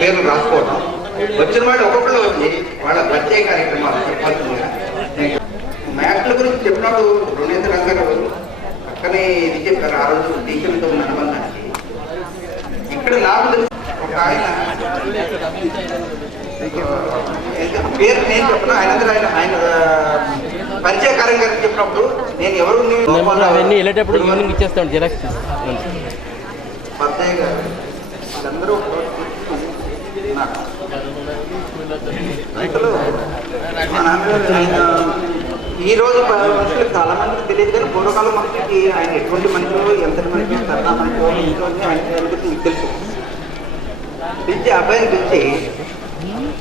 పేర్లు రాసుకోవడం, వచ్చిన వాళ్ళు ఒక్కొక్కళ్ళు వచ్చి వాళ్ళ ప్రత్యేక కార్యక్రమాలు చెప్పాల్సిందిగా. మ్యాథ్ల గురించి చెప్పినప్పుడు రుణేంద్ర రంగారావు పక్కనే ఇది చెప్పారు ఆ రోజు టీచర్లతో ఉన్న అనుబంధానికి. ఇక్కడ నాకు తెలిసి ఒక ఆయన పేరు నేను చెప్పిన ఆయన పరిచయ కార్యక్రమం చెప్పినప్పుడు నేను ఎవరు ఇచ్చేస్తాను జిరాక్స్ పద్దయ్య గారు వాళ్ళందరూ ఈ రోజు మనుషులకు చాలా మందికి తెలియదు కానీ పూర్వకాలం మనకి ఆయన ఎటువంటి మనుషులు ఎంతటి మనుషులు సరదా మనుషులు ఆయన మీకు తెలుసు. పిలిచి అబ్బాయిని పిలిచి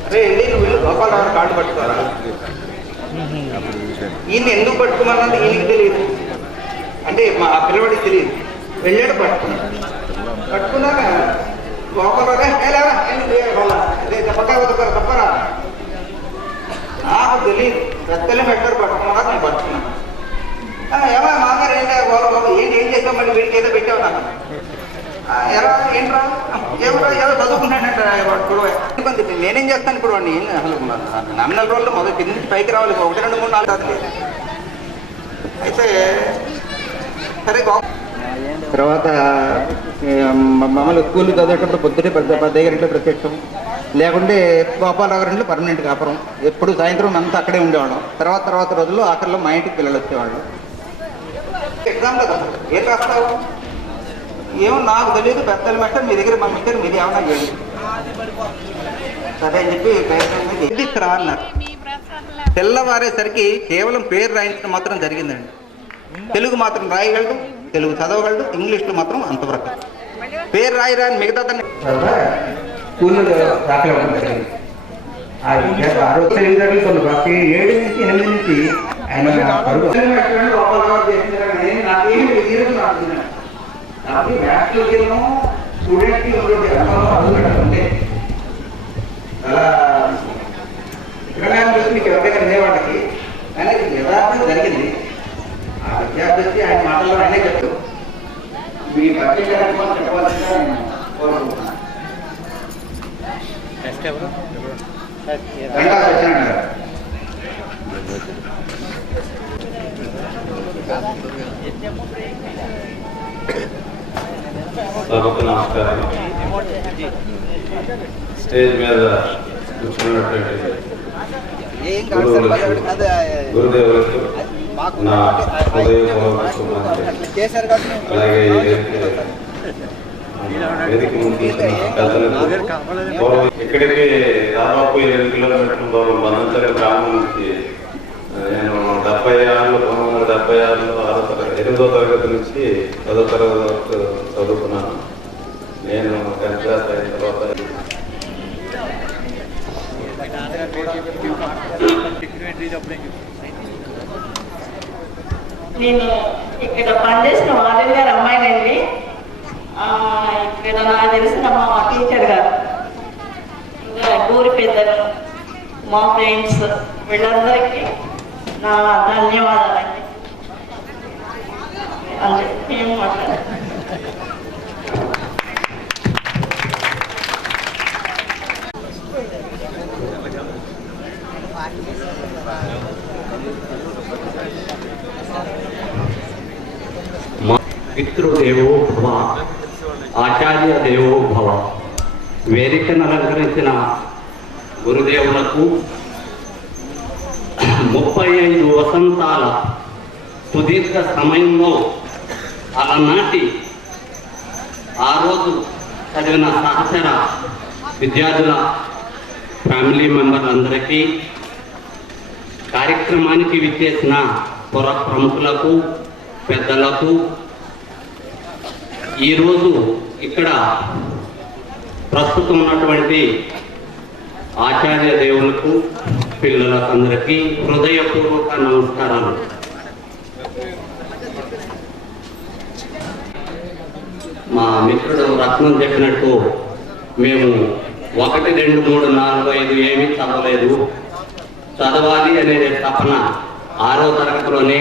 అరే వెళ్ళి నువ్వు వెళ్ళి గోపాలరావు కార్డు పట్టుకోరా, ఈయన ఎందుకు పట్టుకోమన్నది ఈయనకి తెలియదు, అంటే మా పిల్లవాడికి తెలియదు. వెళ్ళాడు పట్టుకున్నాక గోపాలరావు తప్పరా నాకు తెలియదు, పెద్దలే పెట్టారు పట్టుకున్నా నేను పట్టుకున్నాను. ఏమో మాగారు ఏంటో బాబు ఏంటి ఏం చేస్తాం మళ్ళీ వీడికి ఏదో పెట్టావు నాకు ఎలా ఏంట్రా ఏమరా ఏదో చదువుకున్నాడంటే ఇబ్బంది. నేనేం చేస్తాను ఇప్పుడు వాడిని అసలు నామినల్ రోజుల్లో మొదటి కింద నుంచి పైకి రావాలి 1, 2, 3, 4 అయితే సరే. తర్వాత మమ్మల్ని స్కూల్ చదివేటప్పుడు పొద్దుటే పద్దయ్య గారింట్లో ప్రత్యక్షం, లేకుంటే గోపాలరావు గారింట్లో పర్మనెంట్ కాపురం. ఎప్పుడు సాయంత్రం అంతా అక్కడే ఉండేవాళ్ళం. తర్వాత రోజుల్లో ఆఖరిలో మా ఇంటికి పిల్లలు వచ్చేవాళ్ళు. ఎగ్జామ్ కదా ఏం రాస్తావు ఏమో నాకు తెలియదు, పెద్దల మెట్ట మీ దగ్గర పంపించారు, మీది ఏమన్నా చేయండి సరే అని చెప్పి ప్రయత్నం రా అన్నారు. తెల్లవారేసరికి కేవలం పేరు రాయించడం మాత్రం జరిగిందండి. తెలుగు మాత్రం రాయగలడు, తెలుగు చదవగలడు, ఇంగ్లీష్లో మాత్రం అంతవరకు. పేరు రాని మిగతా స్కూల్లో దాఖలు అవ్వడం జరిగింది. 7 నుంచి 8 నుంచి ఆయన స్టూడెంట్కి ఉండే అలా ఇక్కడ మీకు ఎవరికైనా వినేవాళ్ళకి అనేది యథార్థం జరిగింది. ఆ విద్యార్థి వచ్చి ఆయన మాటల్లో ఆయనే చెప్తారు. మీ ప్రత్యేక చెప్పాల్సిందిగా నేను కోరుకుంటున్నాను. సభకు నమస్కారం. స్టేజ్ మీద కూర్చున్నటువంటి గురుదేవులకు నా అలాగే వేదిక ముందు ఇక్కడికి దాదాపు 7 కిలోమీటర్ల దూరం మనంతరం గ్రామం నుంచి నేను 1976లో 8వ తరగతి నుంచి 10వ తరగతి వరకు చదువుకున్నాను. నేను 10th క్లాస్ అయిన తర్వాత నేను ఇక్కడ పనిచేసిన వార్డెన్ గారు అమ్మాయినండి. ఇక్కడ నాకు తెలిసిన మా టీచర్ గారు, ఇంకా ఊరి పెద్దలు, మా ఫ్రెండ్స్ వీళ్ళందరికీ నా ధన్యవాదాలండి. అంటే ఏం మాట్లాడాలి. పితృదేవో భవ, ఆచార్య దేవో భవ. వేదికను అలంకరించిన గురుదేవులకు 35 వసంతాల సుదీర్ఘ సమయంలో అలనాటి ఆ రోజు చదివిన సహచర విద్యార్థుల ఫ్యామిలీ మెంబర్లందరికీ, కార్యక్రమానికి విచ్చేసిన పుర ప్రముఖులకు, పెద్దలకు, ఈరోజు ఇక్కడ ప్రస్తుతం ఉన్నటువంటి ఆచార్య దేవులకు, పిల్లలకందరికీ హృదయపూర్వక నమస్కారాలు. మా మిత్రుడు రత్నం చెప్పినట్టు మేము 1, 2, 3, 4, 5 ఏమీ చదవలేదు. చదవాలి అనేది తపన 6వ తరగతిలోనే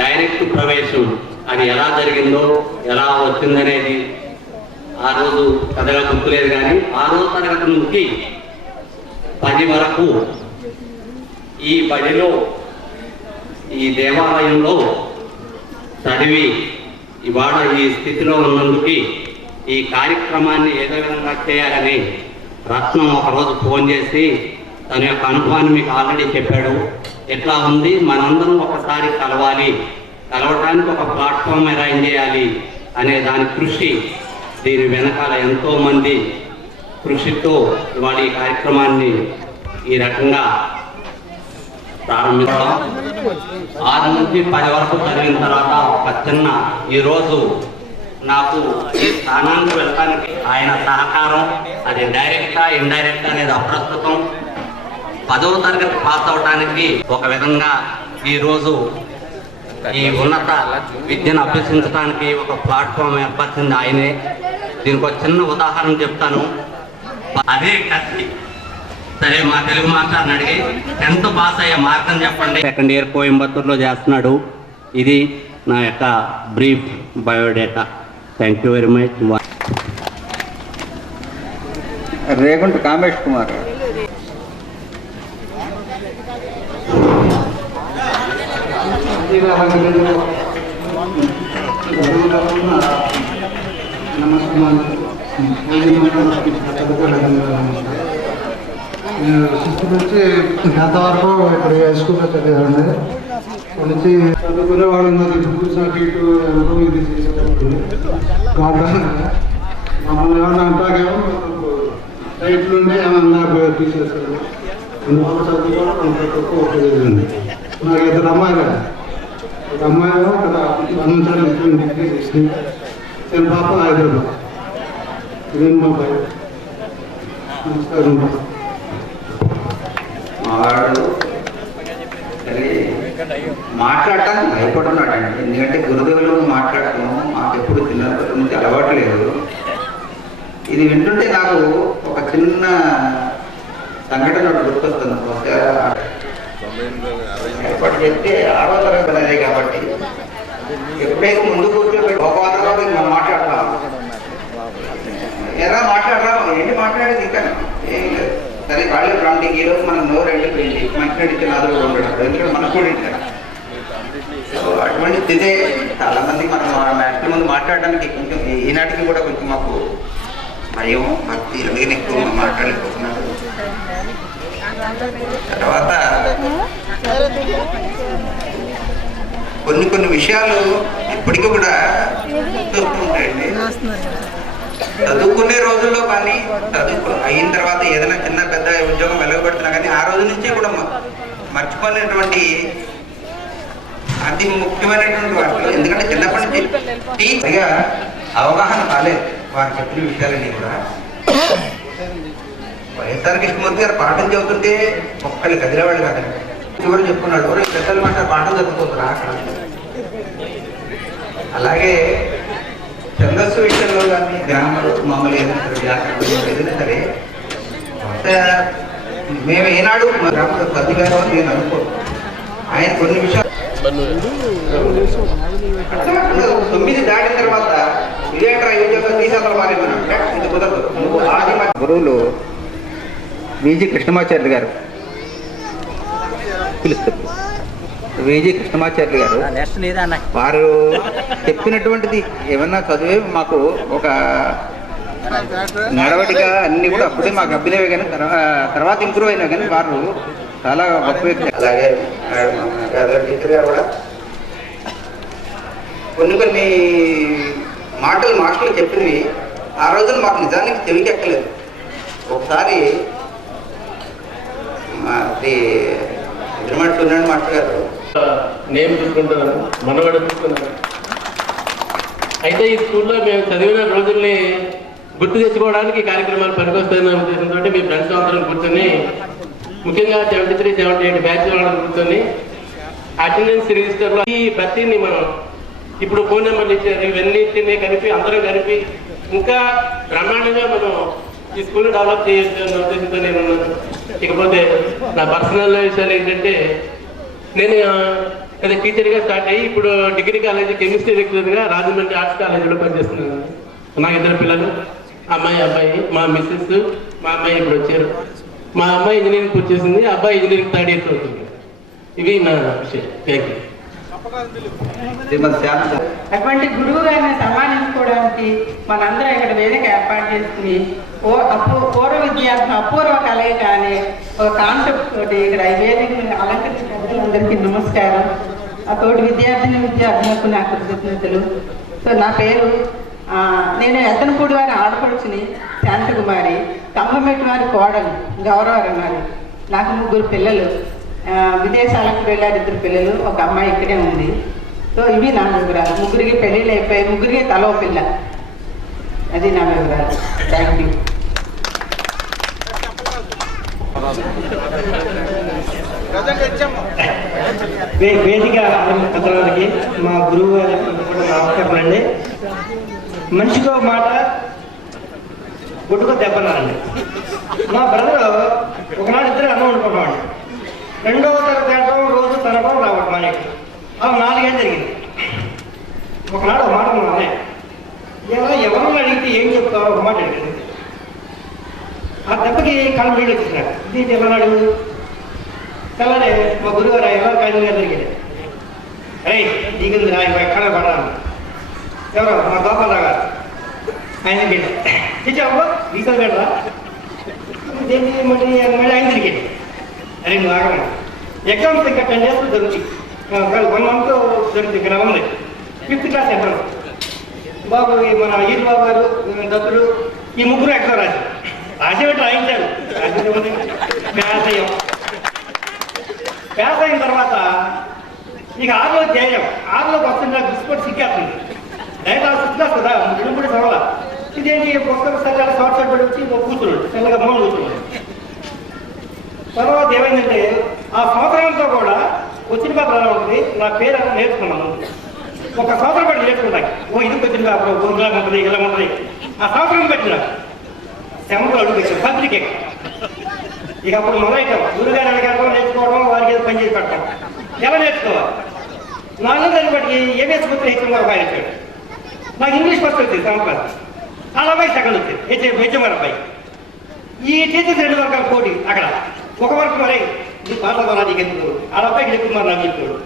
డైరెక్ట్ ప్రవేశం అది ఎలా జరిగిందో, ఎలా వచ్చిందనేది ఆ రోజు పెద్దగా గుర్తులేదు, కానీ 6వ తరగతి నుంచి 10 వరకు ఈ బడిలో ఈ దేవాలయంలో చదివి ఇవాళ ఈ స్థితిలో ఉన్నందుకు ఈ కార్యక్రమాన్ని ఏదో విధంగా చేయాలని రత్నం ఒకరోజు ఫోన్ చేసి తన యొక్క అనుభవాన్ని మీకు ఆల్రెడీ చెప్పాడు. ఎట్లా ఉంది, మనందరం ఒకసారి కలవటానికి ఒక ప్లాట్ఫామ్ అరేంజ్ చేయాలి అనే దాని కృషి, దీని వెనకాల ఎంతోమంది కృషితో ఇవాళ ఈ కార్యక్రమాన్ని ఈ రకంగా ప్రారంభించాం. 6 నుంచి 10 వరకు చదివిన తర్వాత ఒక చిన్న ఈరోజు నాకు ఈ స్థానానికి వెళ్ళడానికి ఆయన సహకారం, అది డైరెక్టా ఇండైరెక్ట్ అనేది అప్రస్తుతం. 10వ తరగతి పాస్ అవడానికి ఒక విధంగా ఈరోజు ఈ ఉన్నత విద్యను అభ్యసించడానికి ఒక ప్లాట్ఫామ్ ఏర్పరిచింది ఆయనే. దీనికి ఒక చిన్న ఉదాహరణ చెప్తాను. అదే కత్తి సరే, మా తెలుగు మాస్టర్ని అడిగి 10th పాస్ అయ్యే మార్గం చెప్పండి. 2nd ఇయర్ కోయంబత్తూరులో చేస్తున్నాడు. ఇది నా యొక్క brief biodata. Thank you very much. Regunta Kamesh Kumar. నేను 6th నుంచి 10th వరకు ఇక్కడ హై స్కూల్లో చదివాను. అక్కడి నుంచి చదువుకునేవాడు సర్టిఫికేట్ ఎవరు ఇది చేసేటప్పుడు మమ్మల్ని ఏమన్నా అంటాకేమో రైట్ నుండి ఏమన్నా తీసేస్తారు. అందువల్ల చదువుకోవడం కొంత తక్కువ ఉపయోగించింది. నాకు 2 అమ్మాయిలు, ఒక అమ్మాయి ఇక్కడ సంవత్సరాలు డిగ్రీ చేసింది. చిన్న పాప హైదరాబాద్. ఇదేం మా పై నమస్కారం. వాడు మాట్లాడటానికి భయపడుతున్నాడండి. ఎందుకంటే గురుదేవులు మాట్లాడటం మాకు ఎప్పుడు చిన్నప్పటి నుంచి అలవాటు లేదు. ఇది వింటుంటే నాకు ఒక చిన్న సంఘటన ఒకటి గుర్తొస్తుంది. ఏర్పాటు చేస్తే 6వ తరగతి అదే కాబట్టి ఎప్పుడైతే ముందు కూర్చోబెట్టి ఒక వారంలో మనం మాట్లాడతాం. ఎలా మాట్లాడరా, ఏంటి మాట్లాడేది ఇంకా ఏం లేదు. సరే వాళ్ళు ప్రాంతికి ఈరోజు మనం నోరు ఎండిపోయింది, మంచినీళ్ళు ఇచ్చిన అదులు ఉండడం, ఎందుకంటే మనకు కూడా ఇంటారు. సో అటువంటి స్థితే చాలా మంది మనం మ్యాథ్స్ ముందు మాట్లాడడానికి కొంచెం ఈనాటికి కూడా కొంచెం మాకు భయం, భక్తి, అందుకని ఎక్కువ మాట్లాడలేకపోతున్నారు. తర్వాత కొన్ని విషయాలు ఇప్పటికీ కూడా గుర్తొస్తూ ఉంటాయండి. చదువుకునే రోజుల్లో కానీ అయిన తర్వాత ఏదైనా చిన్న పెద్ద ఉద్యోగం వెలగబెడుతున్నా కానీ ఆ రోజు నుంచి కూడా మర్చిపోయినటువంటి అతి ముఖ్యమైనటువంటి వాటిలో, ఎందుకంటే చిన్నప్పటి నుంచి సరిగా అవగాహన కాలేదు వారు చెప్పిన విషయాలన్నీ కూడా. వైఎస్ఆర్ కృష్ణమూర్తి గారు పాఠం చెబుతుంటే ఒక్కళ్ళు కదిలేవాళ్ళు కాదండి. చివరి చెప్పుకున్నాడు, పెద్దలు మాట పాఠం చదువుకుంటారు అక్కడ. అలాగే ఛందస్సు విషయంలో కానీ గ్రామాలు మామూలు ఏదైనా సరే మేము ఏనాడు మా గ్రామంలో పదిగారు అని నేను అనుకో. ఆయన కొన్ని విషయాలు 9 దాటిన తర్వాత ఇదేంట్రా ఈ ఉద్యోగం తీసేతలు మారేమన్నా ఇది కుదరదు. ఆది గురువులు విజి కృష్ణమాచార్యులు గారు పిలుస్తారు. విజి కృష్ణమాచార్యులు గారు వారు చెప్పినటువంటిది ఏమన్నా చదివే మాకు ఒక నడవడిక అన్ని కూడా అప్పుడే మాకు అబ్బినవే, కానీ తర్వాత ఇంప్రూవ్ అయినా కానీ వారు చాలా గొప్ప వ్యక్తి. అలాగే టీచర్ గారు కూడా కొన్ని మాటలు మాస్టర్లు చెప్పినవి ఆ రోజున మాకు నిజానికి చెవికి ఎక్కలేదు. ఒకసారి సూర్యనారాయణ మాస్టర్ గారు నేను చూసుకుంటున్నాను, మనవాడు చూసుకున్నాను. అయితే ఈ స్కూల్లో మేము చదివిన రోజుల్ని గుర్తు తెచ్చుకోవడానికి కార్యక్రమాలు పనికొస్తాయన్న ఉద్దేశంతో మీ ఫ్రెండ్స్ అందరం కూర్చొని, ముఖ్యంగా 73, 78 బ్యాచ్ వాళ్ళని కూర్చొని అటెండెన్స్ రిజిస్టర్లో ఈ ప్రతిని మనం ఇప్పుడు ఫోన్ నెంబర్లు ఇచ్చారు, ఇవన్నిటిని కలిపి అందరం కలిపి ఇంకా బ్రహ్మాండంగా మనం ఈ స్కూల్ డెవలప్ చేయొచ్చు అన్న ఉద్దేశంతో నేను ఉన్నాను. ఇకపోతే నా పర్సనల్ విషయాలు ఏంటంటే, నేను అదే టీచర్గా స్టార్ట్ అయ్యి ఇప్పుడు డిగ్రీ కాలేజీ కెమిస్ట్రీ లెక్చరర్గా రాజమండ్రి ఆర్ట్స్ కాలేజీలో పనిచేస్తున్నాను. నాకు 2 పిల్లలు, అమ్మాయి అబ్బాయి. మా మిస్సెస్ మా అమ్మాయి ఇప్పుడు వచ్చారు. మా అమ్మాయి ఇంజనీరింగ్ పూర్తి చేసింది, అబ్బాయి ఇంజనీరింగ్ 3rd ఇయర్ చదువుతుంది. ఇవి నా విషయం. Thank you. అటువంటి గురువు గారిని సన్మానించుకోవడానికి మనందరం ఇక్కడ వేదిక ఏర్పాటు చేసుకుని పూర్వ విద్యార్థులు అపూర్వ కలయిక అనే ఒక కాన్సెప్ట్ తోటి ఇక్కడ ఈ వేదికను అలంకరించిన ప్రజలందరికీ నమస్కారం. ఆ తోటి విద్యార్థులకు నా కృతజ్ఞతలు. సో నా పేరు నేను ఎద్దనపూడి వారి ఆడపడుచుని శాంతకుమారి, కంభమెట్టి వారి కోడలు గౌరవరమారి. నాకు 3 పిల్లలు, విదేశాలకు వెళ్ళారు 2 పిల్లలు, ఒక అమ్మాయి ఇక్కడే ఉంది. సో ఇవి నా వివరాలు. 3కి పెళ్ళిళ్ళు అయిపోయి 3కి తలో పిల్ల. అది నా వివరాలు. Thank you. వేదిక పెద్దలకి మా గురువు గారికి కూడా నమస్కారం అండి. మనిషికో మాట గుడ్డుకో దెబ్బనాలండి. మా బ్రదర్ ఒకనాడు 2 అన్నం వండుకున్నామండి. 2వ తరగతి రోజు తనకం రావడం మనకి 4 ఏళ్ళు జరిగింది. ఒకనాడు ఒక మాట ఉన్నానే, ఎవరిని అడిగితే ఏం చెప్తారో ఒక మాట అడిగింది. ఆ దెబ్బకి కళ్ళు నీళ్ళు వచ్చినాడు. ఇది ఎవరన్నాడు? తెల్లనే మా గురుగారు ఎలా కాళ్ళు జరిగింది. అరే దిగింది రా ఎక్కడ పడాలి. ఎవరో మా గోపాలరావు గారు, ఆయన బిడ్డ తెచ్చావు ఈతలు బిడ్డరా దేన్ని మళ్ళీ ఆయన తిరిగింది. అరే నువ్వు ఆగమని ఎగ్జామ్స్ ఇంకా 10 days దొరుకుతాయి. 1 month దొరుకుతుంది. ఇక్కడ ఉంది 5th క్లాస్ ఎగ్జామ్. బాబు మన ఈరు బాబు గారు, దత్తుడు, ఈ 3 ఎగ్జామ్ రాసేబెట్టి రాయించారు. ప్యాస్ అయిన తర్వాత ఇక 6లో చేయం. 6లోకి వస్తుంది నాకు బిస్కెట్ సిక్కేస్తుంది. డైరెక్ట్ 6th క్లాస్ కదా, 2 చదవాల. ఇదేంటి పుస్తకం సరిగా షార్ట్ షార్ట్ పడి వచ్చి కూర్చున్నాడు, చల్లగా మౌన్ కూర్చున్నాడు. తర్వాత ఏమైందంటే ఆ సంవత్సరంతో కూడా వచ్చిన పేపర్ ఎలా ఉంటుంది, నా పేరు అలా నేర్చుకున్నాను. ఒక సంవత్సరం బట్టి నేర్చుకుంటాను. ఇది వచ్చిన పేపర్ ఇలా ఉంటుంది ఇలా ఉంటుంది. ఆ సంవత్సరం పెట్టిన సెంబర్ అడుగు పెట్టాను పత్రిక. ఇక అప్పుడు మొదలైతాం గురుగారు అడగడం నేర్చుకోవడం, వారికి ఏదో పని చేసి పెట్టడం. ఎలా నేర్చుకోవాలి? 4వ తరగతి బట్టి ఏమేసి హెచ్ఎం గారు అబ్బాయి వచ్చాడు. నాకు ఇంగ్లీష్ ఫస్ట్ వచ్చింది 7th class. వాళ్ళ అబ్బాయి సెకండ్ వచ్చింది హెచ్ఎం గారు అబ్బాయి. ఈ టీచర్స్ 2 వర్గాలు పోటీ. అక్కడ ఒక వరకు మరి నీ పాటలు నీకు ఎందుకు, వాళ్ళ అబ్బాయికి ఎక్కువ మరి నాకు చెప్తాడు.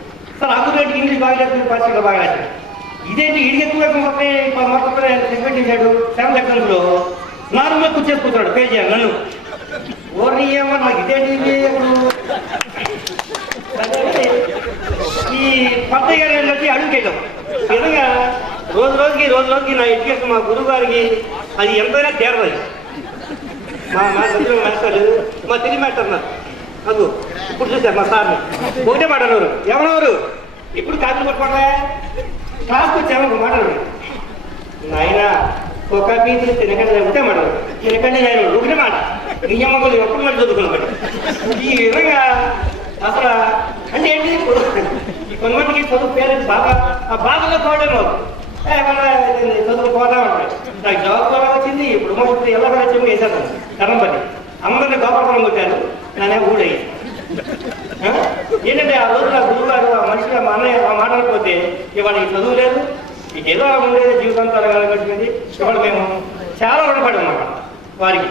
సార్ అందరూ ఇంగ్లీష్ బాగా నేర్చుకుని పరిస్థితులు బాగా రాశాడు. ఇదేంటి ఇడికి ఎక్కువ మొత్తం రికమెండ్ చేశాడు. 7th ఎగ్జామ్స్లో 4 కూర్చేసుకుంటాడు పేజీ నన్ను. ఓర్ని ఏమో నాకు ఇదేంటి ఇప్పుడు ఈ పత్తయ్య గారు వెళ్ళి అడుగుకెళ్ళాం. ఈ విధంగా రోజు రోజుకి నా ఎడ్యుకేషన్ మా గురువు గారికి అది ఎంతైనా చేరదు. మా తెలుగు మాస్టర్లు, మా తెలుగు మాస్టర్ అన్నారు నాకు ఇప్పుడు చూశారు మా సార్ని ఒకటే మాట అన్నారు. ఎవరెవరు ఇప్పుడు కాపీలు పట్టుకోవడమే క్లాస్కి వచ్చామని మాట్లాడు. నాయన ఒక పీసులు తినకండి ఒకటే మాట, తినకండి నేను ఒకటే మాట. నియమకులు ఒక్కటి మాట చదువుకున్నాడు. ఈ విధంగా అసలు అంటే ఏంటి ఈ కొంతమందికి చదువు పేరెంట్స్ బాగా ఆ బాధలో పోవడం చదువు పోతా ఉంటాడు. నాకు జాబ్ కూడా వచ్చింది. ఇప్పుడు ఎలా కూడా వచ్చి వేసాను కరంపతి అందరినీ గోపాలపురం కొట్టారు. నానే ఊడయ్యి ఏంటంటే ఆ రోజు నా గురువు గారు ఆ మనిషిగా మా అన్నయ్య మాట్లాడకపోతే ఇవాళ ఈ చదువు లేదు, మీకు ఏదో ఉండేది జీవితాంతాలు కలగట్టింది. ఇవాళ మేము చాలా రుణపడి అన్నమాట వారికి.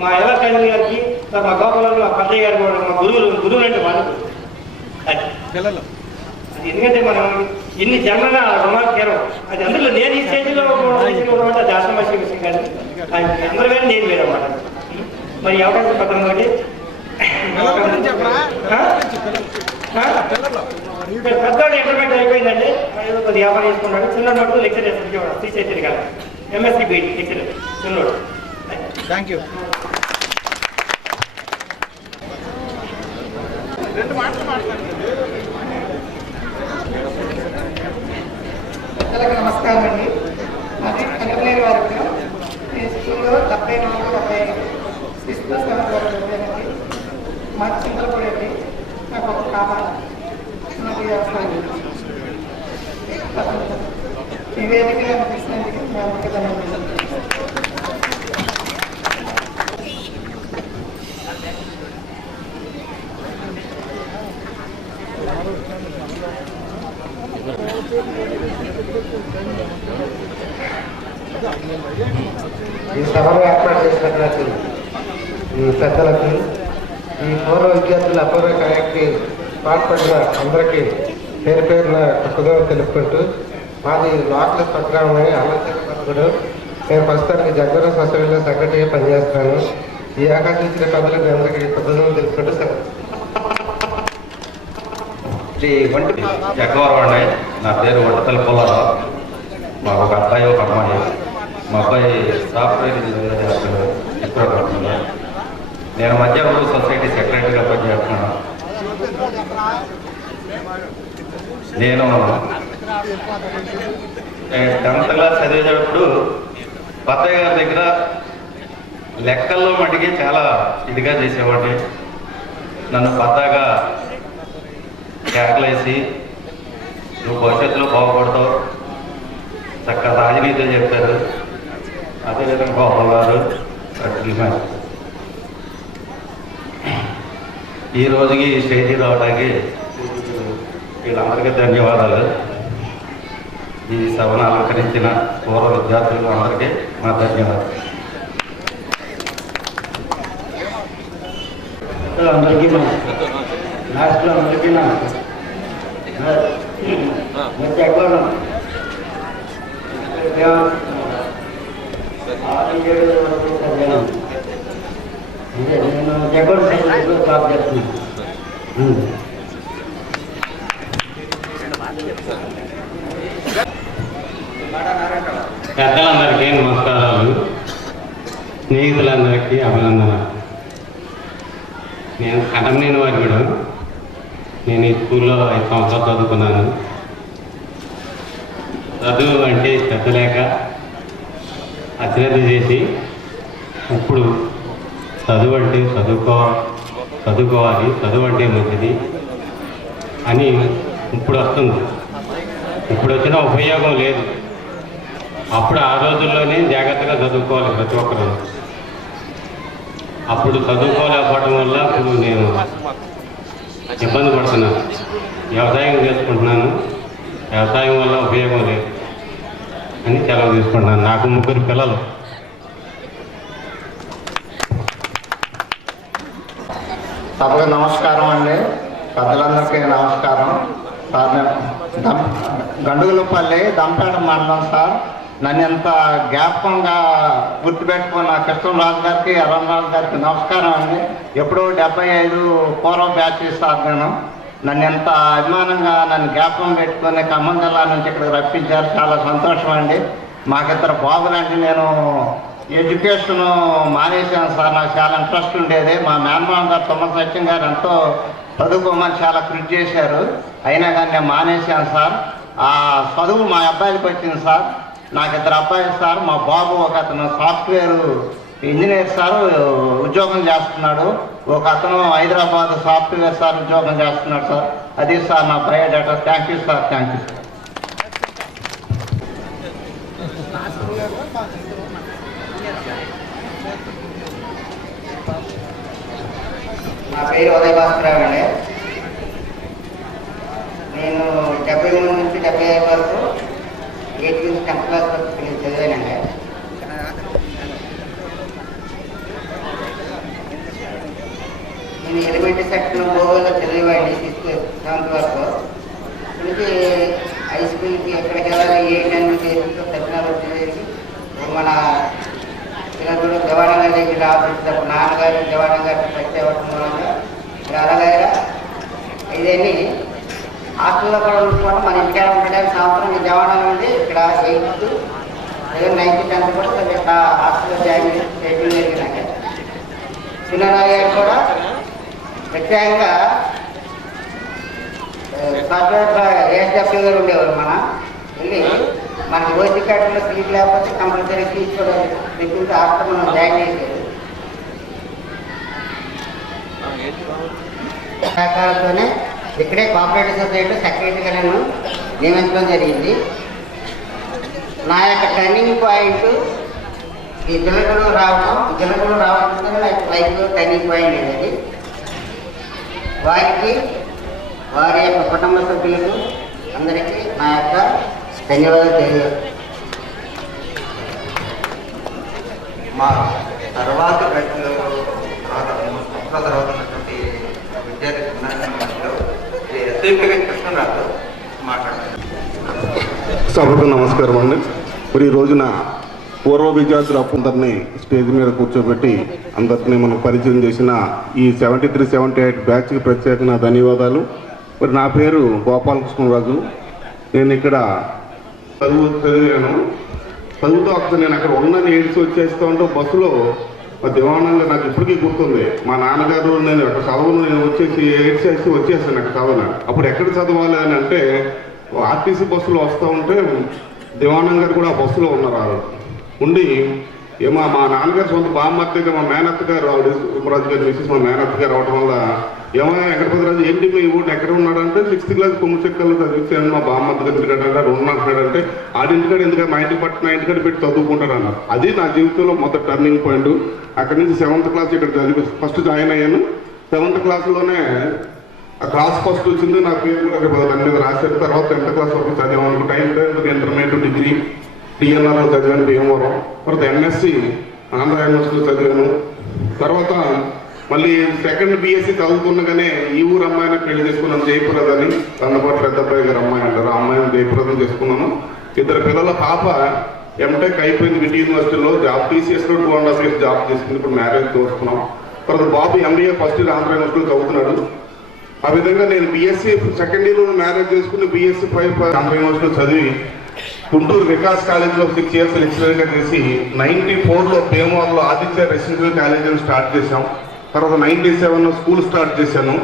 మా ఎలా కళ్యాణ్ గారికి, మా గోపాలను, మా పద్దయ్య గారు కూడా మా గురువులు అంటే వాళ్ళు అది ఎందుకంటే మనం ఎన్ని జన్మగా రుణాలు తీరవు. అది అందులో నేను ఈ స్టేజ్లో అంటే అది ఆసమాసి విషయం కాదు. అందరూ వేరే నేను వేరే మాట. మరి అవకాశం పత్రం ఒకటి పెద్దవాడు ఇంటర్మీడియట్ అయిపోయిందండి. కొద్ది వ్యాపారం చేసుకున్నాడు. చిన్నోడు లెక్చర్ చేస్తున్నాడు. శ్రీశైత్రి గారు ఎంఎస్సీ బీటీ లెక్చర్ చిన్నోడు. Thank you. పెద్దలకు నమస్కారం అండి. అది కనకలేరు వారికి ఈ స్కూల్లో 74-75 6th 7th వరకు చదివానండి. మాకు చింతలపూడి అండి. నాకు ఒక కావాలి నాకు ఈ వేదిక అనిపిస్తున్నందుకు మేము ధన్యవాదాలు. నాయకులు, ఈ పెద్దలకు, ఈ పూర్వ విద్యార్థుల అపూర్వ కార్యక్రమానికి పాల్పడిన అందరికీ పేరు పేరున కృతజ్ఞతలు తెలుపుకుంటూ, మాది లోకల్ స్వగ్రామం అమర్చకుడు. నేను ప్రస్తుతానికి జగ్గర సొసైటీలో సెక్రటరీగా పనిచేస్తున్నాను. ఈ అవకాశం ఇచ్చిన పెద్దలకు అందరికీ కృతజ్ఞతలు తెలుపుకుంటూ సార్. జగ్గవరం అండి. నా పేరు వంటతల్లి పుల్లారావు. మాకు ఒక అబ్బాయి ఒక అమ్మాయి. మా అబ్బాయి సాఫ్ట్వేర్ ఇంజనీర్ చేస్తున్నాడు ఇప్పుడు. నేను మధ్యవర్గ సొసైటీ సెక్రటరీగా పనిచేస్తున్నాను. నేను 10th క్లాస్ చదివేటప్పుడు పత్తయ్య గారి దగ్గర లెక్కల్లో మటుకి చాలా ఇదిగా చేసేవాడిని. నన్ను పద్దాగా కేకలేసి నువ్వు భవిష్యత్తులో బాగుపడతావు, చక్కగా రాజనీతిలో చెప్పారు. అదేవిధంగా గోపాల్ గారు ఈ రోజుకి స్టేజీ రావడానికి వీళ్ళందరికీ ధన్యవాదాలు. ఈ సభను అలంకరించిన పూర్వ విద్యార్థులు అందరికీ మా ధన్యవాదాలు. అందరికీ లాస్ట్లో అందరికీ నేను జగన్ సైన్స్లో జాబ్ చేస్తున్నాను. పెద్దలందరికీ నమస్కారాలు, స్నేహితులందరికీ అభినందనలు. నేను కటంనేని వారిగూడ. నేను ఈ స్కూల్లో 5 సంవత్సరాలు చదువుకున్నాను. చదువు అంటే శ్రద్ధ లేక అశ్రద్ధ చేసి ఇప్పుడు చదువు అంటే చదువుకోవాలి, చదువు అంటే మంచిది అని ఇప్పుడు వస్తుంది. ఇప్పుడు వచ్చిన ఉపయోగం లేదు. అప్పుడు ఆ రోజుల్లోనే జాగ్రత్తగా చదువుకోవాలి ప్రతి ఒక్కరు. అప్పుడు చదువుకోలేకపోవడం వల్ల ఇప్పుడు నేను ఇబ్బంది పడుతున్నాను. వ్యవసాయం చేసుకుంటున్నాను, వ్యవసాయం వల్ల ఉపయోగం లేదు అని సెలవు తీసుకుంటున్నాను. నాకు 3 పిల్లలు. సభకు నమస్కారం అండి. పెద్దలందరికీ నమస్కారం సార్. నేను గండుగులపల్లి దంపేట మండలం సార్. నన్ను ఎంత జ్ఞాపకంగా గుర్తుపెట్టుకున్న కృష్ణరాజు గారికి, అరుణరాజు గారికి నమస్కారం అండి. ఎప్పుడో 75 పూర్వ బ్యాచ్ సార్. నన్ను ఎంత అభిమానంగా నన్ను జ్ఞాపకం పెట్టుకుని ఖమ్మం జిల్లా నుంచి ఇక్కడికి రప్పించారు. చాలా సంతోషం అండి. మాకిద్దరు బాబులంటే నేను ఎడ్యుకేషన్ మానేశాను సార్. నాకు చాలా ఇంట్రెస్ట్ ఉండేది. మా మేనమామ గారు తుమ్మల సత్యం గారు ఎంతో చదువుకోమని చాలా కృషి చేశారు. అయినా కానీ నేను మానేశాను సార్. ఆ చదువు మా అబ్బాయికి వచ్చింది సార్. నాకు 2 అబ్బాయిలు సార్. మా బాబు ఒక అతను సాఫ్ట్వేర్ ఇంజనీర్ సార్, ఉద్యోగం చేస్తున్నాడు. ఒక అతను హైదరాబాద్ సాఫ్ట్వేర్ సార్ ఉద్యోగం చేస్తున్నాడు సార్. అది సార్ నా biodata. Thank you sir. Thank you. నా పేరు ఉదయ భాస్కరరావు అండి. నేను 73 నుంచి 75 వరకు 8th నుంచి 10th క్లాస్ వరకు చదివానండి. నేను ఎలిమెంటరీ సెక్షన్ గోవాలో చదివాడిని 6th 7th వరకు. నుంచి హై స్కూల్కి ఎక్కడికి వెళ్ళాలి ఏంటి అని చేసి టెక్నాలజీ చేసి మన పిల్లలు జవాన్ గారి ఆఫీస్ నాన్నగారు జవాన్ గారి ప్రత్యేకం మూలంగా అలాగా ఇదన్నీ హాస్టల్లో కూడా ఉంటున్నాం. మన ఇంటికాడ ఉండడానికి సంవత్సరం జవాన్ నుండి ఇక్కడ 8th 9th 10th కూడా ఇక్కడ హాస్టల్లో జాయిన్ చేయడం జరిగినాక చిన్నరావు గారు కూడా ప్రత్యేకంగా సాఫ్ట్వేర్ ఏఎస్డబ్ల్యూ గారు ఉండేవారు. వెళ్ళి మనకి ఓసీ కార్డులో సీట్ లేకపోతే కంపల్సరీ తీసుకోవడానికి తెప్పించి హాస్టల్ మనం జాయిన్ చేసేది. సహకారంతోనే ఇక్కడే కోఆపరేటివ్ సొసైటీ సెక్రటరీగా నేను నియమించడం జరిగింది. నా యొక్క టర్నింగ్ పాయింట్ ఈ జిల్లగూడెం రావడంతో నాకు లైఫ్ టర్నింగ్ పాయింట్ అనేది. వారికి వారి యొక్క కుటుంబ సభ్యులకు అందరికీ నా యొక్క ధన్యవాదాలు తెలియజేస్తాను. తర్వాత తర్వాత ఉన్నటువంటి విద్యార్థి ఎస్ఐపీ కృష్ణరాజు మాట్లాడారు. సభకు నమస్కారం అండి. మరి ఈ రోజున పూర్వ విద్యార్థులు అందరినీ స్టేజ్ మీద కూర్చోబెట్టి అందరినీ మనం పరిచయం చేసిన ఈ 73-78 బ్యాచ్కి ప్రత్యేకంగా ధన్యవాదాలు. మరి నా పేరు గోపాలకృష్ణరాజు. నేను ఇక్కడ చదివాను. చదువుతూ అక్కడ నేను అక్కడ ఉన్న ఏడ్స్ వచ్చేస్తూ ఉంటే బస్సులో దివాణంగా నాకు ఇప్పటికీ గుర్తుంది. మా నాన్నగారు నేను అక్కడ చదవను, నేను వచ్చేసి ఏడ్స్ వేసి వచ్చేసాను అక్కడ చదవను. అప్పుడు ఎక్కడ చదవాలి అని అంటే ఆర్టీసీ బస్సులో వస్తూ ఉంటే దివాణం గారు కూడా ఆ బస్సులో ఉన్నారు. ఉండి ఏమో మా నాన్నగారు సొంత బామ్మత్తగా మా మేనత్త గారు రాజు గారు మిస్సెస్ మా మేనత్త గారు అవడం వల్ల ఏమైనా వెంకటపతిరాజు ఏంటి మీ ఊరు ఎక్కడ ఉన్నాడంటే 6th క్లాస్ కొమ్ముచెక్కల్లో చదివించాను మా బామ్మత్త గారి ఇంటికాడ ఉన్నాడంటే ఆడింటికాడ ఎందుకంటే మా ఇంటికి పట్టిన ఇంటికాడ పెట్టి చదువుకుంటారు అన్నారు. అది నా జీవితంలో మొదటి టర్నింగ్ పాయింట్. అక్కడి నుంచి 7th క్లాస్ ఇక్కడ చదివి ఫస్ట్ జాయిన్ అయ్యాను. 7th క్లాస్లోనే ఆ క్లాస్ ఫస్ట్ వచ్చింది. నా పేరు కూడా దాని మీద రాశారు. తర్వాత 10th క్లాస్ వరకు చదివాను. టైం ఇంటర్మీడియట్ డిగ్రీ టీఎన్ఆర్లో చదివాను భీమవరం. తర్వాత ఎంఎస్సి ఆంధ్ర యూనివర్సిటీలో చదివాను. తర్వాత మళ్ళీ సెకండ్ బీఎస్సీ చదువుకున్నగానే ఈ ఊరు అమ్మాయిని పెళ్లి చేసుకున్నాను, జయప్రద అని. తనపాటు పెద్ద అబ్బాయి గారు అమ్మాయి అంటారు. ఆ అమ్మాయిని జయప్రదం చేసుకున్నాను. 2 పిల్లల పాప ఎంటెక్ అయిపోయింది విటి యూనివర్సిటీలో జాబ్, టీసీఎస్లో 2.5 years జాబ్ చేసుకుని ఇప్పుడు మ్యారేజ్ తోసుకున్నాం. తర్వాత బాబు ఎంబీఏ ఫస్ట్ ఇయర్ ఆంధ్ర యూనివర్సిటీలో చదువుతున్నాడు. ఆ విధంగా నేను బీఎస్సీ సెకండ్ ఇయర్లో మ్యారేజ్ చేసుకుని బీఎస్సీ 5 ఆంధ్ర యూనివర్సిటీలో చదివి గుంటూరు వికాస్ కాలేజ్లో 6 years లెక్చరర్గా చేసి 94లో భీమవరంలో ఆదిత్య రెసిడెన్షియల్ కాలేజీని స్టార్ట్ చేశాం. తర్వాత 97లో స్కూల్ స్టార్ట్ చేశాను.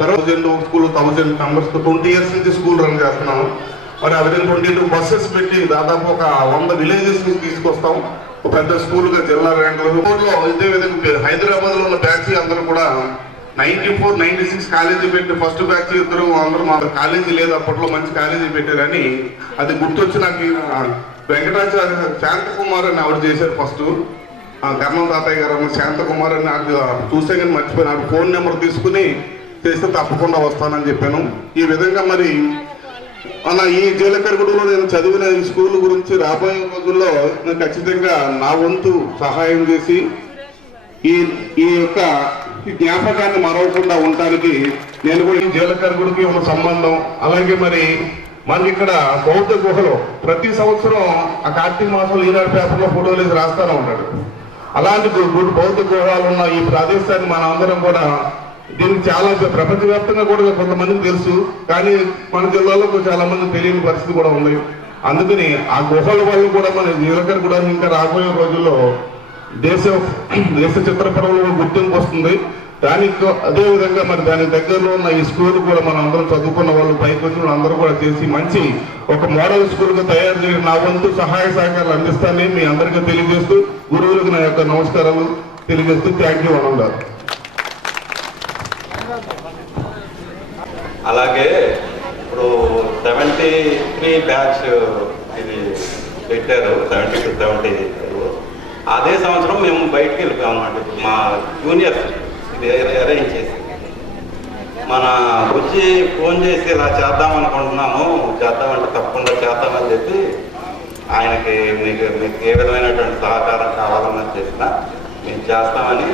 తర్వాత 1000 స్కూల్ 1000 మెంబర్స్తో 20 years నుంచి స్కూల్ రన్ చేస్తున్నాను. మరి ఆ విధంగా 22 buses పెట్టి దాదాపు ఒక 100 villages నుంచి తీసుకొస్తాం. ఒక పెద్ద స్కూల్గా జిల్లా ర్యాంకులో ఇదే విధంగా హైదరాబాద్లో ఉన్న బ్యాచ్ అందరూ కూడా 94, 96 కాలేజీ పెట్టి ఫస్ట్ బ్యాచ్ ఇద్దరు అందరూ మా కాలేజీ లేదు అప్పట్లో మంచి కాలేజీ పెట్టారని అది గుర్తొచ్చి నాకు వెంకటాచార్య శాంతకుమార్ అని ఆవిడ చేశారు ఫస్ట్. కర్ణం తాతయ్య గారు శాంతకుమార్ అని నాకు చూసే కానీ మర్చిపోయినాడు. ఫోన్ నెంబర్ తీసుకుని చేస్తే తప్పకుండా వస్తానని చెప్పాను. ఈ విధంగా మరి మన ఈ జీలకర్గూడలో నేను చదివిన ఈ స్కూల్ గురించి రాబోయే రోజుల్లో నేను ఖచ్చితంగా నా వంతు సహాయం చేసి ఈ యొక్క జ్ఞాపకాన్ని మరవకుండా ఉండటానికి నేను కూడా ఈ జీలకర్గూడకి ఉన్న సంబంధం. అలాగే మరి మనకి ఇక్కడ బౌద్ధ గుహలో ప్రతి సంవత్సరం ఆ కార్తీక మాసంలో ఈనాడు పేపర్లో ఫోటోలు వేసి రాస్తూనే ఉంటాడు. అలాంటి బౌద్ధ గుహాలు ఉన్న ఈ ప్రదేశాన్ని మన అందరం కూడా దీనికి చాలా ప్రపంచవ్యాప్తంగా కూడా కొంతమందికి తెలుసు, కానీ మన జిల్లాలో చాలా మంది తెలియని పరిస్థితి కూడా ఉంది. అందుకని ఆ గుహల వల్ల కూడా మన జీలకర్గూడ ఇంకా రాబోయే రోజుల్లో దేశ చిత్రపటంలో గుర్తింపు వస్తుంది. దానికి అదేవిధంగా మరి దాని దగ్గరలో ఉన్న ఈ స్కూల్ కూడా మనం అందరం చదువుకున్న వాళ్ళు పైకి వచ్చిన అందరూ కూడా చేసి మంచి ఒక మోడల్ స్కూల్గా తయారు చేయడం నా వంతు సహాయ సహకారాలు అందిస్తానని మీ అందరికీ తెలియజేస్తూ గురువులకు నా యొక్క నమస్కారాలు తెలియజేస్తూ థ్యాంక్ యూ అనంద. అలాగే ఇప్పుడు 73 బ్యాచ్ ఇది పెట్టారు. 72-70 అదే సంవత్సరం మేము బయటికి వెళ్ళిపోయాం అన్నమాట. మా జూనియర్స్ ఇది అరేంజ్ చేసి మన వచ్చి ఫోన్ చేసి ఇలా చేద్దాం అనుకుంటున్నాము, చేద్దామంటే తప్పకుండా చేద్దామని చెప్పి ఆయనకి మీకు ఏ విధమైనటువంటి సహకారం కావాలన్నది చెప్పినా మేము చేస్తామని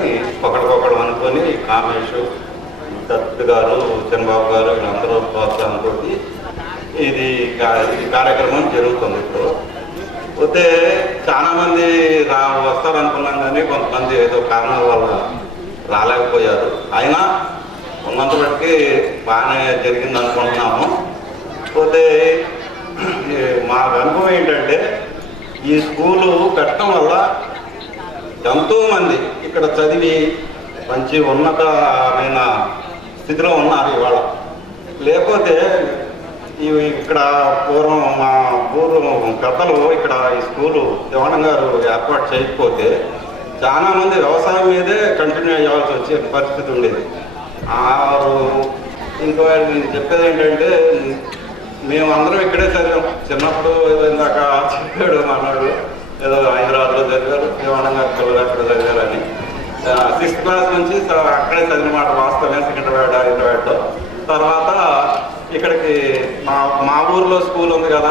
ఒకరికొకరు అనుకొని కామేష్, దత్ గారు, చంద్రబాబు గారు వీళ్ళందరూ ప్రోత్సాహంతో ఇది కార్యక్రమం జరుగుతుంది. ఇప్పుడు పోతే చాలా మంది వస్తారనుకున్నాం కానీ కొంతమంది ఏదో కారణాల వల్ల రాలేకపోయారు. అయినా ఉన్నంత బట్టి బాగానే జరిగింది అనుకుంటున్నాము. పోతే మా అనుభవం ఏంటంటే ఈ స్కూలు కట్టడం వల్ల ఎంతోమంది ఇక్కడ చదివి మంచి ఉన్నతమైన స్థితిలో ఉన్నారు ఇవాళ. లేకపోతే ఇక్కడ పూర్వం మా పెద్దలు ఇక్కడ ఈ స్కూలు దివాణం గారు ఏర్పాటు చేయకపోతే చాలామంది వ్యవసాయం మీదే కంటిన్యూ అయ్యాల్సి వచ్చే పరిస్థితి ఉండేది. ఇంకో నేను చెప్పేది ఏంటంటే మేము అందరం ఇక్కడే చదివాం. చిన్నప్పుడు ఏదో ఇందాక చెప్పాడు మనవాడు ఏదో హైదరాబాద్లో చదివారు, దివాణం గారు పిల్లలు అక్కడ చదివారని. 6th క్లాస్ నుంచి అక్కడే చదివిన మాట వాస్తవమే. సెకండరీలో హైదరాబాద్లో తర్వాత ఇక్కడికి మా ఊర్లో స్కూల్ ఉంది కదా,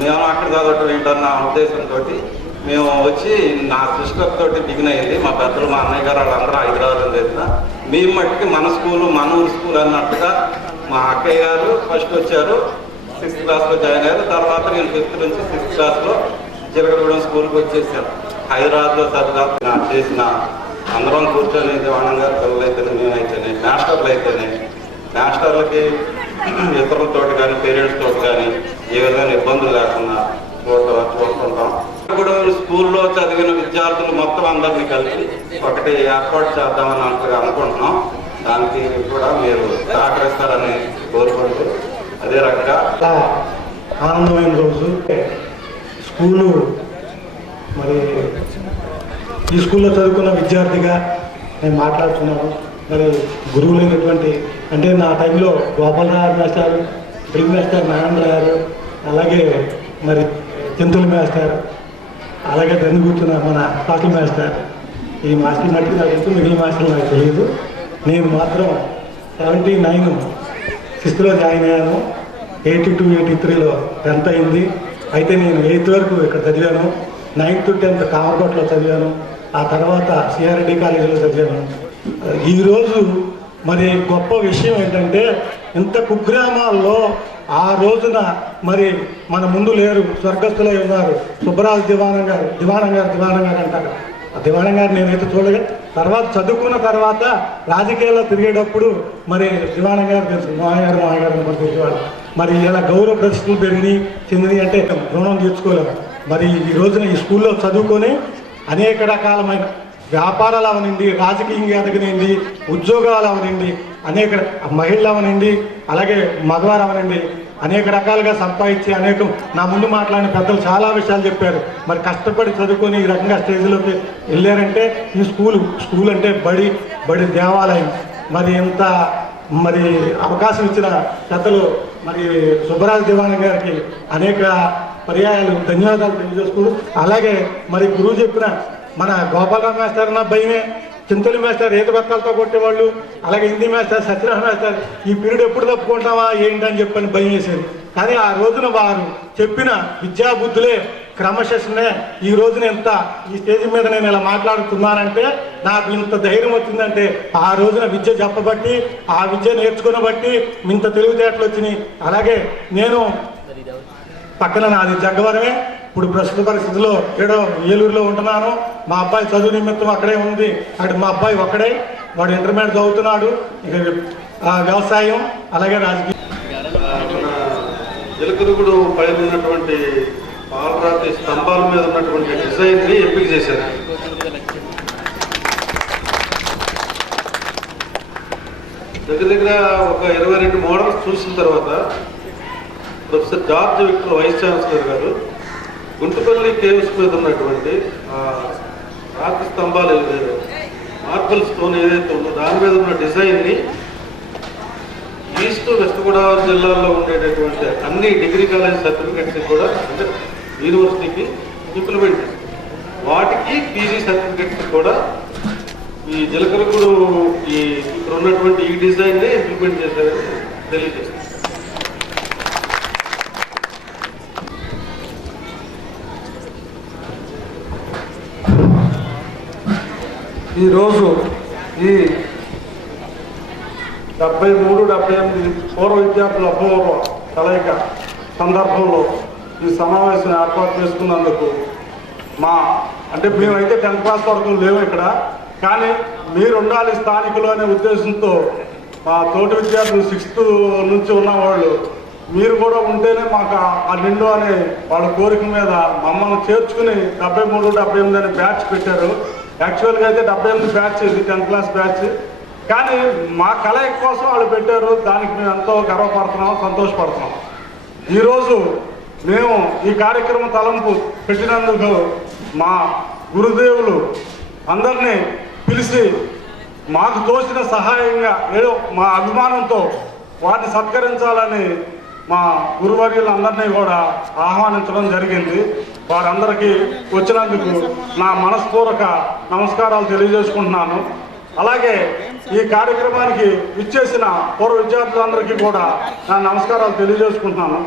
మేము అక్కడ చదవటం ఏంటన్న ఉద్దేశంతో మేము వచ్చి నా సిస్టర్ తోటి బిగిన్ అయింది. మా పెద్దలు మా అన్నయ్య గారు వాళ్ళందరూ హైదరాబాద్ చేసిన మేము మట్టికి మన స్కూలు మన ఊరు స్కూల్ అన్నట్టుగా మా అక్కయ్య గారు ఫస్ట్ వచ్చారు, 6th క్లాస్లో జాయిన్ అయ్యారు. తర్వాత నేను 5th నుంచి 6th క్లాస్లో చిలకలగూడెం స్కూల్కి వచ్చేసాను. హైదరాబాద్లో చదువుగా చేసిన అందరం కూర్చొని దివాణం గారు పిల్లలు అయితేనే, మేమైతేనే, మాస్టర్లు అయితేనే, మాస్టర్లకి ఇతరులతో కానీ పేరెంట్స్ తోటి కానీ ఏ విధమైన ఇబ్బందులు లేకుండా చూస్తుంటాం. కూడా స్కూల్లో చదివిన విద్యార్థులు మొత్తం అందరినీ కలిపి ఒకటి ఏర్పాటు చేద్దామని అనుకుంటున్నాం. దానికి కూడా మీరు సహకరిస్తారని కోరుకుంటూ అదే రకంగా ఆనందమైన రోజు స్కూలు మరి ఈ స్కూల్లో చదువుకున్న విద్యార్థిగా నేను మాట్లాడుతున్నాను. మరి గురువులైనటువంటి అంటే నా టైంలో Gopalarao master, drill master Narayana గారు, అలాగే మరి చింతల మాస్టర్, అలాగే దాన్ని కూర్చున్న మన పాటల మాస్టర్, ఈ మాస్టర్ మట్టికి నాకు ఎంతో మిగిలిన మాస్టర్లు నాకు తెలియదు. నేను మాత్రం 79 6th జాయిన్ అయ్యాను. 82 83లో 10th అయింది. అయితే నేను 8th వరకు ఇక్కడ చదివాను. 9th to 10th కామర్కోటలో చదివాను. ఆ తర్వాత సిఆర్డి కాలేజీలో చదివాను. ఈరోజు మరి గొప్ప విషయం ఏంటంటే ఇంత కుగ్రామాల్లో ఆ రోజున మరి మన ముందు లేరు, స్వర్గస్థులై ఉన్నారు. సుబ్బరాజు దివాణం గారు అంటారు. ఆ దివాణం గారు నేనైతే చూడగా తర్వాత చదువుకున్న తర్వాత రాజకీయాల్లో తిరిగేటప్పుడు మరి దివాణం గారు తెలుసు, మామయ్య గారు గుర్తించేవాడు. మరి ఇలా గౌరవ ప్రతిష్టలు పెరిగి చెందినవి అంటే రుణం తీర్చుకోలేము. మరి ఈ రోజున ఈ స్కూల్లో చదువుకొని అనేక రకాలమైన వ్యాపారాలు అవనండి, రాజకీయంగా ఎదగనండి, ఉద్యోగాలు అవనండి, అనేక మహిళలు అవనండి, అలాగే మగవారు అవనండి, అనేక రకాలుగా సంపాదించి అనేకం నా ముందు మాట్లాడిన పెద్దలు చాలా విషయాలు చెప్పారు. మరి కష్టపడి చదువుకొని ఈ రకంగా స్టేజ్లోకి వెళ్ళారంటే ఈ స్కూల్ అంటే బడి దేవాలయం. మరి ఇంత మరి అవకాశం ఇచ్చిన పెద్దలు మరి సుబ్బరాజు దివాణం గారికి అనేక పర్యాయాలు ధన్యవాదాలు తెలియజేసుకుంటూ, అలాగే మరి గురువు చెప్పిన మన గోపాలరావు మాస్టర్ నా భయమే, చింతలి మాస్టర్ ఈత బత్తాలతో కొట్టేవాళ్ళు, అలాగే హిందీ మాస్టర్ సత్యనారాయణ మాస్టర్ ఈ పీరియడ్ ఎప్పుడు తప్పుకుంటావా ఏంటని చెప్పని భయం వేసేది. కానీ ఆ రోజున వారు చెప్పిన విద్యాబుద్ధులే క్రమశిక్షణే ఈ రోజున ఎంత ఈ స్టేజ్ మీద నేను ఇలా మాట్లాడుతున్నానంటే నాకు ఇంత ధైర్యం వచ్చిందంటే ఆ రోజున విద్య చెప్పబట్టి, ఆ విద్య నేర్చుకున్న బట్టి ఇంత తెలివితేటలు వచ్చినాయి. అలాగే నేను పక్కన నాది జగ్గవరమే, ఇప్పుడు ప్రస్తుత పరిస్థితుల్లో ఏలూరులో ఉంటున్నాను. మా అబ్బాయి చదువు నిమిత్తం అక్కడే ఉంది. అక్కడ మా అబ్బాయి ఒక్కడే, వాడు ఇంటర్మీడియట్ చదువుతున్నాడు. ఇక వ్యవసాయం అలాగే రాజకీయం. చిలకలగూడు పైన ఉన్నటువంటి పాలరాతి స్తంభాల మీద ఉన్నటువంటి డిజైన్ని ఎంపిక చేశారు. దగ్గర ఒక 22 మోడల్స్ చూసిన తర్వాత professor George Victor vice chancellor గారు గుంటుపల్లి కేవ్స్ మీద ఉన్నటువంటి రాతి స్తంభాలు ఏదైతే మార్బల్ స్టోన్ ఏదైతే ఉందో దాని మీద ఉన్న డిజైన్ని ఈస్ట్ వెస్ట్ గోదావరి జిల్లాల్లో ఉండేటటువంటి అన్ని డిగ్రీ కాలేజ్ సర్టిఫికెట్స్ కూడా అంటే యూనివర్సిటీకి ఇంప్లిమెంట్, వాటికి పీజీ సర్టిఫికెట్స్ కూడా ఈ చిలకలగూడు ఇక్కడ ఉన్నటువంటి ఈ డిజైన్నే ఇంప్లిమెంట్ చేశారని తెలియజేస్తారు. ఈరోజు ఈ 73-78 పూర్వ విద్యార్థుల అపూర్వ కలయిక సందర్భంలో ఈ సమావేశం ఏర్పాటు చేసుకున్నందుకు అంటే మేమైతే 10th క్లాస్ వరకు లేవు ఇక్కడ, కానీ మీరు ఉండాలి స్థానికులు అనే ఉద్దేశంతో మా తోటి విద్యార్థులు 6th నుంచి ఉన్నవాళ్ళు మీరు కూడా ఉంటేనే మాకు ఆ నిండు అనే వాళ్ళ కోరిక మీద మమ్మల్ని చేర్చుకుని 73-78 అనే బ్యాచ్ పెట్టారు. యాక్చువల్గా అయితే 78 బ్యాచ్ ఇది 10th క్లాస్ బ్యాచ్, కానీ మా కలయిక కోసం వాళ్ళు పెట్టారు. దానికి మేము ఎంతో గర్వపడుతున్నాం, సంతోషపడుతున్నాం. ఈరోజు మేము ఈ కార్యక్రమం తలంపు పెట్టినందుకు మా గురుదేవులు అందరినీ పిలిచి మాకు తోచిన సహాయంగా ఏదో మా అభిమానంతో వాటిని సత్కరించాలని మా గురువర్యులందరినీ కూడా ఆహ్వానించడం జరిగింది. వారందరికీ వచ్చినందుకు నా మనస్పూర్వక నమస్కారాలు తెలియజేసుకుంటున్నాను. అలాగే ఈ కార్యక్రమానికి ఇచ్చేసిన పూర్వ విద్యార్థులందరికీ కూడా నా నమస్కారాలు తెలియజేసుకుంటున్నాను.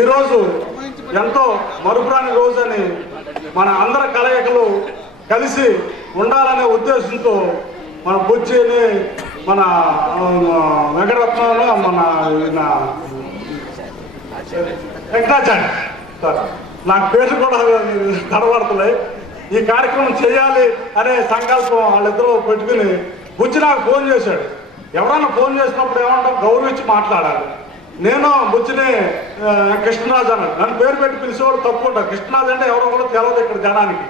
ఈరోజు ఎంతో మరుపురాని రోజని మన అందరి కలయికలు కలిసి ఉండాలనే ఉద్దేశంతో మన బుచ్చిని మన వెంకటరత్నంలో మన వెంకటాచార్య సార్ నాకు పేరు కూడా తడబడుతున్నాయి. ఈ కార్యక్రమం చేయాలి అనే సంకల్పం వాళ్ళిద్దరూ పెట్టుకుని బుచ్చి నాకు ఫోన్ చేశాడు. ఎవరన్నా ఫోన్ చేసినప్పుడు ఏమంటాం, గౌరవించి మాట్లాడాలి. నేను బుచ్చిని కృష్ణరాజు అన్నాడు. నన్ను పేరు పెట్టి పిలిచేవాడు తప్పు ఉంటాడు. కృష్ణరాజు అంటే ఎవరో కూడా తెలియదు ఇక్కడ జనానికి.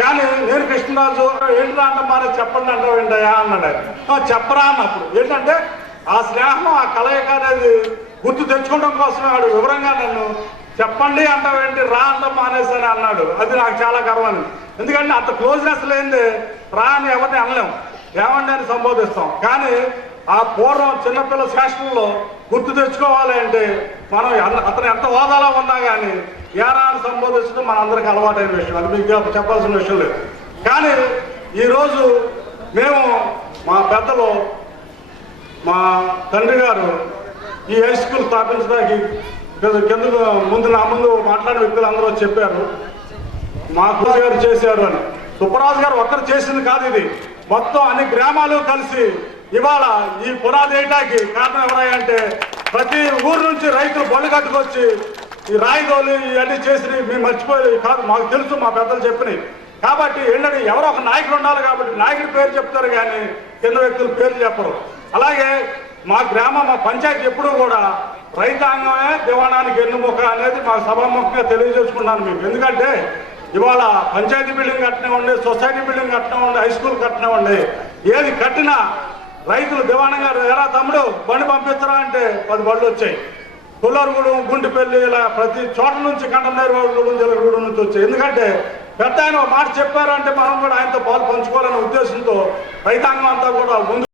కానీ నేను కృష్ణరాజు ఏంటి అంటే మరి చెప్పండి అంటావు ఏంటయా అన్నాడు. చెప్పరా అన్నప్పుడు ఏంటంటే ఆ స్నేహం ఆ కలయిక అనేది గుర్తు తెచ్చుకోవడం కోసమే వాడు వివరంగా నన్ను చెప్పండి అంటావేంటి, రా అంటాం మానేసని అన్నాడు. అది నాకు చాలా గర్వం. ఎందుకంటే అంత క్లోజ్నెస్ లేనిది రా అని ఎవరిని అనలేం, ఏమండి అని సంబోధిస్తాం. కానీ ఆ పూర్వం చిన్నపిల్ల శాస్త్రంలో గుర్తు తెచ్చుకోవాలి అంటే మనం అతను ఎంత హోదాలో ఉన్నా కానీ ఏరా అని సంబోధించడం మనందరికీ అలవాటైన విషయం. అది మీకు చెప్పాల్సిన విషయం లేదు. కానీ ఈరోజు మేము మా పెద్దలు మా తండ్రి గారు ఈ హై స్కూల్ స్థాపించడానికి కింద నా ముందు మాట్లాడిన వ్యక్తులు అందరూ చెప్పారు మా గురువు గారు చేశారు అని. సుబ్బరాజు గారు ఒక్కరు చేసింది కాదు, ఇది మొత్తం అన్ని గ్రామాలు కలిసి ఇవాళ ఈ పునాది వేయటానికి కారణం ఎవరంటే ప్రతి ఊరు నుంచి రైతులు బళ్ళు కట్టుకొచ్చి ఈ రాయిదోలు ఇవన్నీ చేసి మేము మర్చిపోయి కాదు, మాకు తెలుసు, మా పెద్దలు చెప్పినాయి. కాబట్టి ఏంటంటే ఎవరో ఒక నాయకుడు ఉండాలి కాబట్టి నాయకుడి పేరు చెప్తారు కానీ కింద వ్యక్తుల పేరు చెప్పరు. అలాగే మా గ్రామం మా పంచాయతీ ఎప్పుడూ కూడా రైతాంగమే దివాణానికి ఎన్నుముక అనేది మా సభాముఖంగా తెలియజేసుకున్నాను మీకు. ఎందుకంటే ఇవాళ పంచాయతీ బిల్డింగ్ కట్టినవ్వండి, సొసైటీ బిల్డింగ్ కట్టినవ్వండి, హై స్కూల్ కట్టినవ్వండి, ఏది కట్టినా రైతులు దివాణంగా ఎరా తమ్ముడు బండి పంపిస్తారా అంటే 10 బళ్ళు వచ్చాయి. కొల్లూరుగూడెం, గుంటిపల్లి, ఇలా ప్రతి చోట నుంచి కంటనేరుగూడెం, జలగూడెం నుంచి వచ్చాయి. ఎందుకంటే పెద్ద ఆయన మాట చెప్పారంటే మనం కూడా ఆయనతో పాలు పంచుకోవాలనే ఉద్దేశంతో రైతాంగం అంతా కూడా ముందు